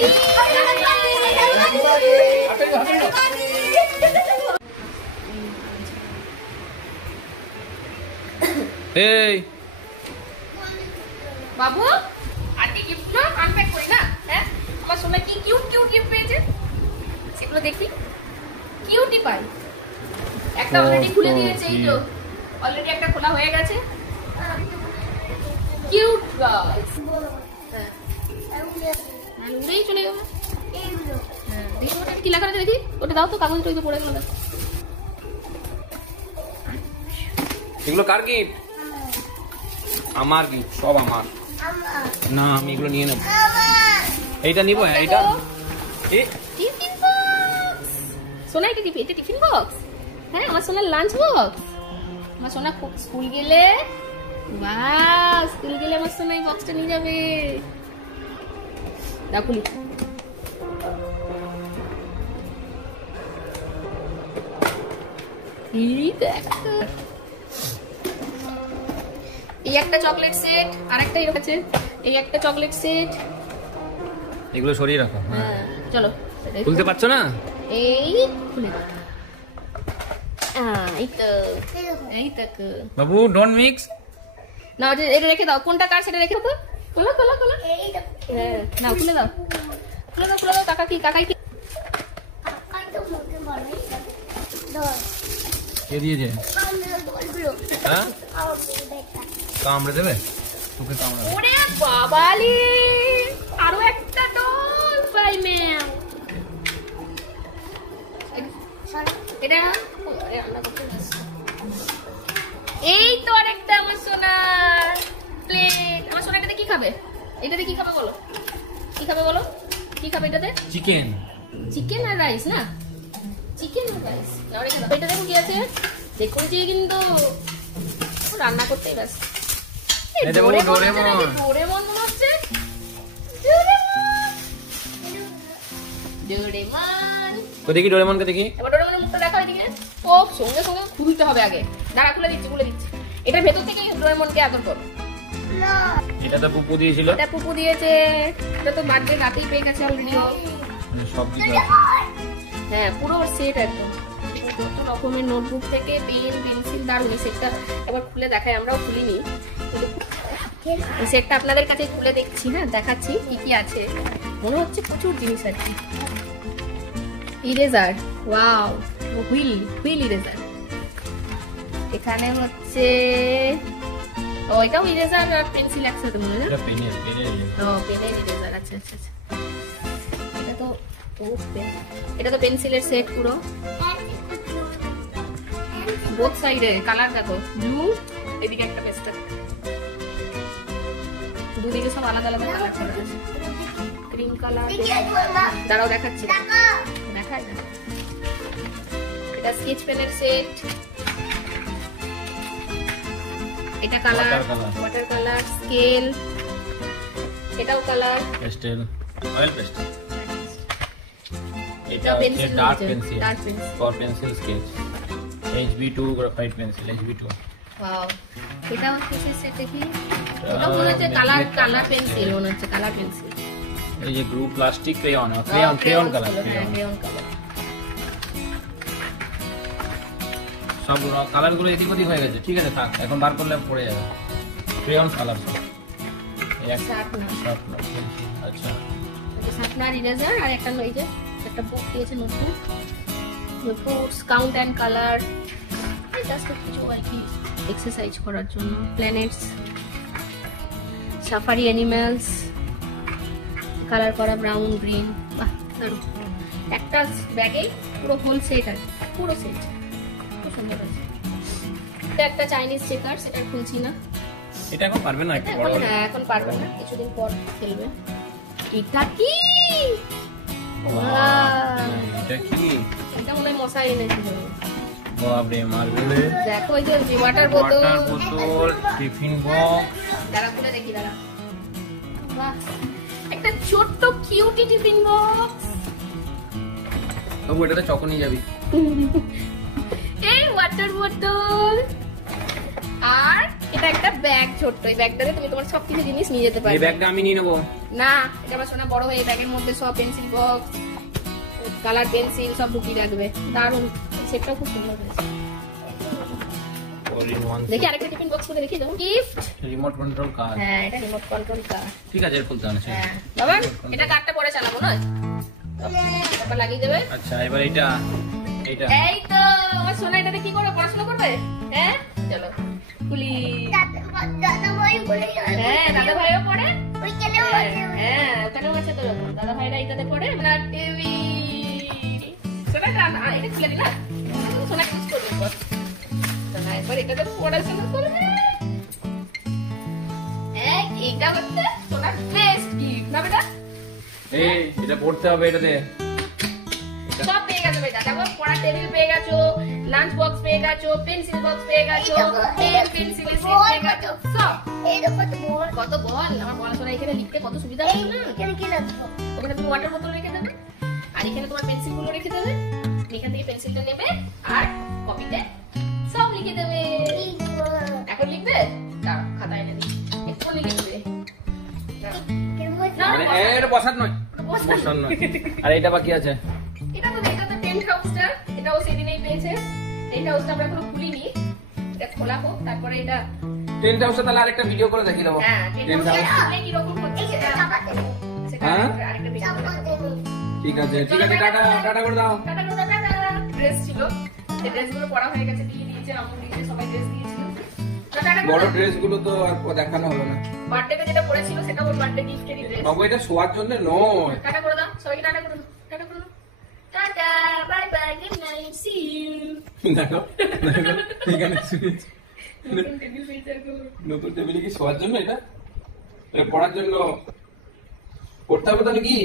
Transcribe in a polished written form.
এই বাবু আজকে গিফটগুলো আনপ্যাক করি না? হ্যাঁ, আমার সোনা কি কিউট কিউট গিফট পেয়েছে সেগুলো দেখি। কিউটি পাই একটা অলরেডি খুলে দিয়েছে, এই তো অলরেডি একটা খোলা হয়ে গেছে। কিউট গাইস, হ্যাঁ উড়েই চলে গেল। হ্যাঁ দেখি ওটা কি লেখা আছে দেখি, ওটা দাও তো, কাগজটা ওই তো পড়ে গেল। এগুলো কার গিফট? আমার গিফট, সব আমার না, আমি এগুলো নিয়ে নেব। এইটা নিব, এইটা টিফিন বক্স। সোনা এটা টিফিন বক্স। হ্যাঁ আমার সোনার লাঞ্চ বক্স। আমার সোনা স্কুল গেলে, বাহ স্কুল গেলে আমার সোনা এই বক্সটা নিয়ে যাবে। দাও খুলি। এই একটা চকলেট সেট, আর একটা এরকম আছে। এই একটা চকলেট সেট, এগুলো সরিয়ে রাখো। হ্যাঁ চলো। খুলতে পারছো না? এই খুলে দাও। এই তো বাবু ডোন্ট মিক্স। না এটা রেখে দাও, কোনটা কার সেটা রেখে দাও। খোলো খোলো খোলো, হ্যাঁ না খুলে দাও, খুলে দাও খুলে দাও। কাকাই কি কে দিয়েছে? হ্যাঁ কামড়ে দেবে তোকে, কামড়ে দেবে। ওরে বাবালি, আরো একটা ডল বাই ম্যাম। এটা এই তো আরেকটা আমার সোনার প্লেট। আমার সোনা এটাতে কি খাবে? এটাতে কি খাবে বলো, কি খাবে বলো, কি খাবে এটাতে? চিকেন। চিকেন আর রাইস না, চিকেন আর রাইস। এটা দেখো কি আছে, দেখুন যে কিন্তু রান্না করতেই ব্যাস। ডোরেমন মনে হচ্ছে, ডোরেমন। দেখি ডোরেমনকে দেখি। এবার ডোরেমনের মুখটা দেখা এদিকে। ও সঙ্গে সঙ্গে খুলতে হবে আগে, দাঁড়া খুলে দিচ্ছি। এটার ভেতর থেকে ডোরেমনকে আদর করো। এটা তো পুপু দিয়েছিল। এটা পুপু দিয়েছে, এটা তো বার্থডে রাতেই পেয়ে গেছে অলরেডি। সব কিছু হ্যাঁ পুরো সেট একদম, কত রকমের নোটবুক থেকে পেন পেন্সিল। দারুন এই সেটটা এবার খুলে দেখাই, আমরাও খুলিনি। এই সেটটা আপনাদের কাছে খুলে দেখছি, হ্যাঁ দেখাচ্ছি কি কি আছে। মনে হচ্ছে প্রচুর জিনিস আছে। Eraser, wow, wheel eraser. এখানে হচ্ছে এটাও ইরেজার আর পেন্সিল একসাথে মনে হয় না? পেনের ইরেজার। আচ্ছা এটা তো পেন্সিলের সেট পুরো, বোথ সাইডে কালার দেখো, ব্লু, এদিকে একটা পেস্টেল, দুদিকে সব আলাদা আলাদা কালার করা আছে। ক্রিম কালার, দাঁড়াও দেখাচ্ছি, দেখাই না। এটা স্কেচ পেনের সেট, এটা কালার, ওয়াটার কালার, স্কেল, এটাও কালার, পেস্টেল, অয়েল পেস্টেল। এটা pencil, dark pencil for pencil sketch, HB2 graphite pencil, HB2। Wow, এটা হচ্ছে সেট দেখি, এটা মনে হচ্ছে কালার পেন্সিল, মনে হচ্ছে কালার পেন্সিল। এই যে glue plastic crayon colour, crayon colour. সব কালার গুলো এদিক ওদিক হয়ে গেছে, ঠিক আছে থাক, এখন বার করলে পড়ে যাবে। ক্রেয়ন কালার সব। আচ্ছা এটা শার্পনার, ইরেজার, আর একটা এই যে একটা বুক দিয়েছে নতুন, fruits count and colour. Just কিছু আর কি এক্সারসাইজ করার জন্য। প্ল্যানেটস, সাফারি অ্যানিমালস, কালার করা ব্রাউন গ্রিন। বাহ দারুণ, একটা ব্যাগে পুরো হোল সেট আছে, পুরো সেট খুব সুন্দর আছে। এটা একটা চাইনিজ চেকার, সেটা খুলছি না, এটা এখন পারবে না, একটু বড় না এখন পারবে না, কিছুদিন পর খেলবে। এটা কি? এটা কি? এটা মনে হয় মশাই এনেছিল। বাপরে মার্বেলে দেখো এই যে ওয়াটার বোতল, টিফিন বক্স। দাঁড়া খুলে দেখি, দাঁড়া। বাহ, একটা ছোট্ট কিউটি টিফিন বক্স। তবু এটাতে চকো নিয়ে যাবি। এই ওয়াটার বোতল, আর এটা একটা ব্যাগ ছোট্ট, এই ব্যাগটাতে তুমি তোমার সবকিছু জিনিস নিয়ে যেতে এই পারবে। ব্যাগটা আমি নিয়ে নেবো। না, এটা আমার সোনা বড় হয়ে ব্যাগের মধ্যে সব পেন্সিল বক্স, কালার পেন্সিল সব ঢুকিয়ে রাখবে। দারুণ, সেটটাও খুব সুন্দর হয়েছে। All in one. দেখি আরেকটা টিফিন বক্স করে দেখি দাও। Gift, remote control car. হ্যাঁ এটা রিমোট কন্ট্রোল কার। ঠিক আছে, এর খুলতে হবে না। হ্যাঁ বাবা, এটা কারটা পরে চালাবো না, তারপর লাগিয়ে দেবে। আচ্ছা, এবার এটা এই তো আমার সোনা, এটাতে কি করবে? পড়াশোনা করবে? হ্যাঁ চলো খুলি। হ্যাঁ দাদা ভাইও পড়ে। হ্যাঁ ওখানেও আছে তো, দাদা ভাইরা এটাতে পড়ে। আমরা টিভি সোনা এটা খুলে দিলাম, সোনা ইউজ করবে পর। সোনা একবার এটাতে পড়াশোনা করবে। এইটা হচ্ছে সোনার বেস্ট গিফট না বেটা? এটা পড়তে হবে এটাতে। সব পেয়ে গেছো বেটা, দেখো পড়ার টেবিল পেয়ে গেছো, লাঞ্চ বক্স পেয়ে গেছো, পেন্সিল বক্স পেয়ে গেছো, পেন পেন্সিল পেয়ে গেছো, সব। কত বল, আমার পড়াশোনা এখানে লিখতে কত সুবিধা হবে না? ওখানে তুমি ওয়াটার বোতল রেখে দেবে, আর এখানে তোমার পেন্সিল গুলো রেখে দেবে। এখান থেকে পেন্সিলটা নেবে আর কপিতে সব লিখে দেবে। এখন লিখবে? দাঁড়াও খাতা এনে দিই, এক্ষুনি লিখবে। এটা বসার নয়, বসার নয়। আর এটা বাকি আছে। এটা তো টেন্ট হাউসটা, এটাও সেদিনেই পেয়েছে। টেন্ট হাউসটা আমরা এখনো খুলিনি, এটা খোলা হোক তারপরে এটা। টেন্ট হাউসে তাহলে আরেকটা ভিডিও করে দেখিয়ে দেবো। হ্যাঁ টেন্ট হাউসে খুললে কি রকম হচ্ছে সেটা হ্যাঁ? আরেকটা ভিডিও করে দেবো। ঠিক আছে, ঠিক আছে, টাটা টাটা করে দাও। টাটা করে দাও, টাটা। ড্রেস ছিল, সেই ড্রেসগুলো পরা হয়ে গেছে, দিয়ে দিয়েছে, আমু দিয়েছে, সবাই ড্রেস দিয়েছিল। টাটা বড় ড্রেস গুলো তো আর দেখানো হলো না। বার্থডেতে যেটা পরেছিল সেটা ওর বার্থডে গিফটেরই ড্রেস। বাবু এটা শোয়ার জন্য নয়। টাটা করে দাও সবাইকে, টাটা করে দাও, টাটা করে দাও। Ta-ta, bye bye, good night, see you. দেখো এখানে শুয়েছে। নতুন টেবিল পেয়েছে এখন। নতুন টেবিলে কি শোয়ার জন্য এটা? পড়ার জন্য পড়তে হবে তাহলে কি?